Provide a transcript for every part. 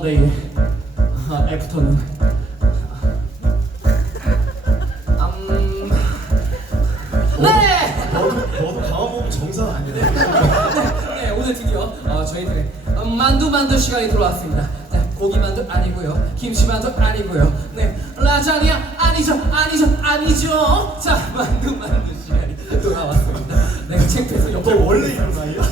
썬데이의 아, 애프터는 음... 네! 너도 너도 강한 몸 정상 아니야. 네, 오늘 드디어 어, 저희들의 어, 만두 만두 시간이 돌아왔습니다. 네, 고기 만두 아니고요, 김치 만두 아니고요, 네, 라자냐 아니죠, 아니죠, 아니죠. 자, 만두 만두 시간이 돌아왔습니다. 네, 창피해서 너 옆에 원래 이런 나이야?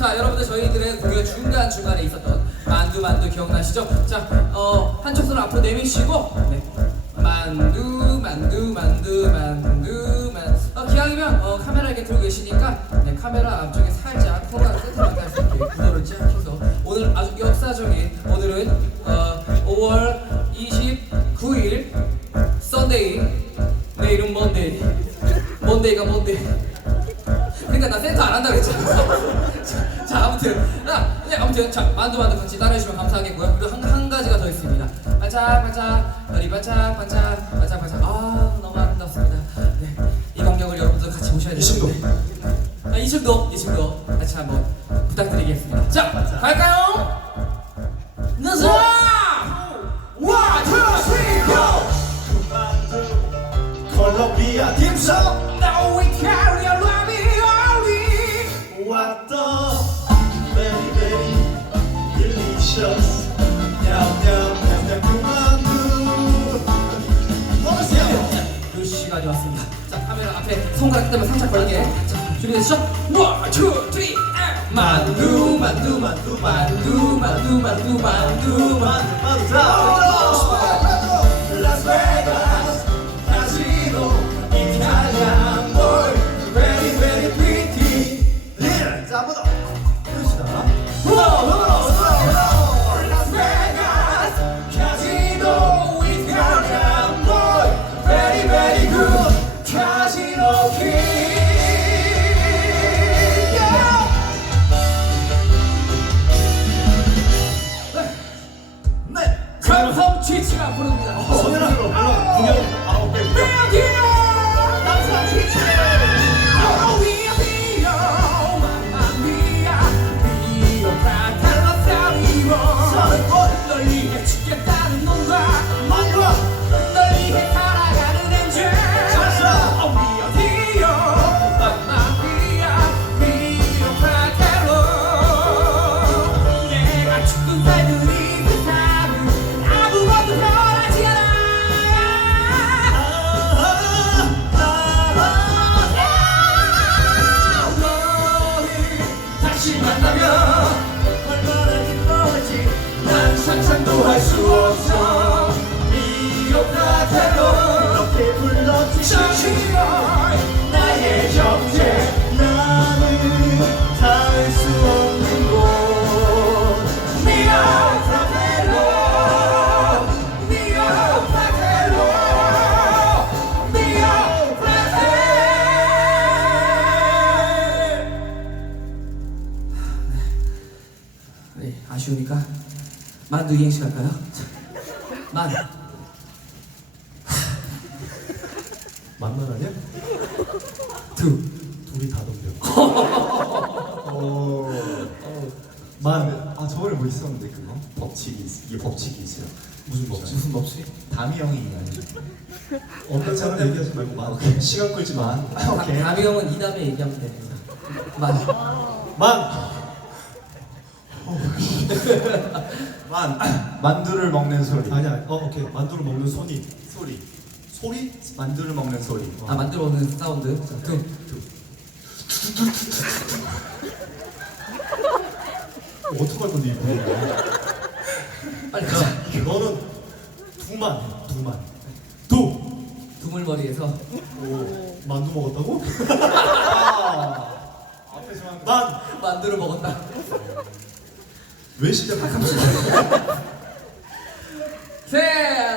자 여러분들 저희들의 그 중간 중간에 있었던 만두 만두 기억나시죠? 자 어 한쪽 손을 앞으로 내미시고 네. 만두 만두 만두 만두 만 어, 기왕이면 어, 카메라 이렇게 들고 계시니까 네, 카메라 앞쪽에 살짝 손가락 끝에만 갈 수 있게 구도를 찌하셔서 오늘 아주 역사적인 오늘은 어, 5월 29일 썬데이 내일은 먼데이 먼데이가 뭔데 그러니까 나 센터 안 한다 그랬잖아. 자, 자, 아무튼, 아, 네, 아무튼, 자, 만두 만두 같이 따라해주시면 감사하겠고요. 그리고 한, 한 가지가 더 있습니다. 반짝, 반짝, 머리 반짝, 반짝, 반짝, 반짝. 아, 너무 아름답습니다. 네, 이 광경을 여러분들 같이 보셔야. 되는데. 아, 이 친구, 이 친구 같이 한번 부탁드리겠습니다. 자, 갈까요? 늦어! 원, 투, 쓰리, 고! 콜롬비아 딤섬 Now we carry a ravioli. What the 카메라 앞에 손가락 때문에 살짝 걸리게. 자 준비됐죠? 원, 투, 쓰리, 앤. 만두, 만두, 만두, 만두, 만두, 만두, 만두, 만두. 라스베가스 아쉬우니까 만두 이행시 할까요? 만 만만하냐? 두 둘이 다 덤벼 어, 만, 아 저번에 뭐 있었는데 그거? 법칙이 있, 이게 법칙이 있어요 무슨 법칙? 무슨 법칙? 담이 형이 없는 사람 얘기하지 말고 만 오케이. 시간 끌지 만 오케이 다미 형은 이 다음에 얘기하면 돼. 만. 만! 만! 만두를 먹는 소리 아니야 어 오케이 만두를 먹는 소리 소리 소리? 만두를 먹는 소리 아 만들어 오는 사운드. 자, 두. 어떡할 건데 이거 빨리 가자. 너는 두만 두만 두! 두물머리에서 오 만두 먹었다고? 아, 앞에서 한 만! 만두를 먹었다. 왜 시작을 한 거예요? 셋!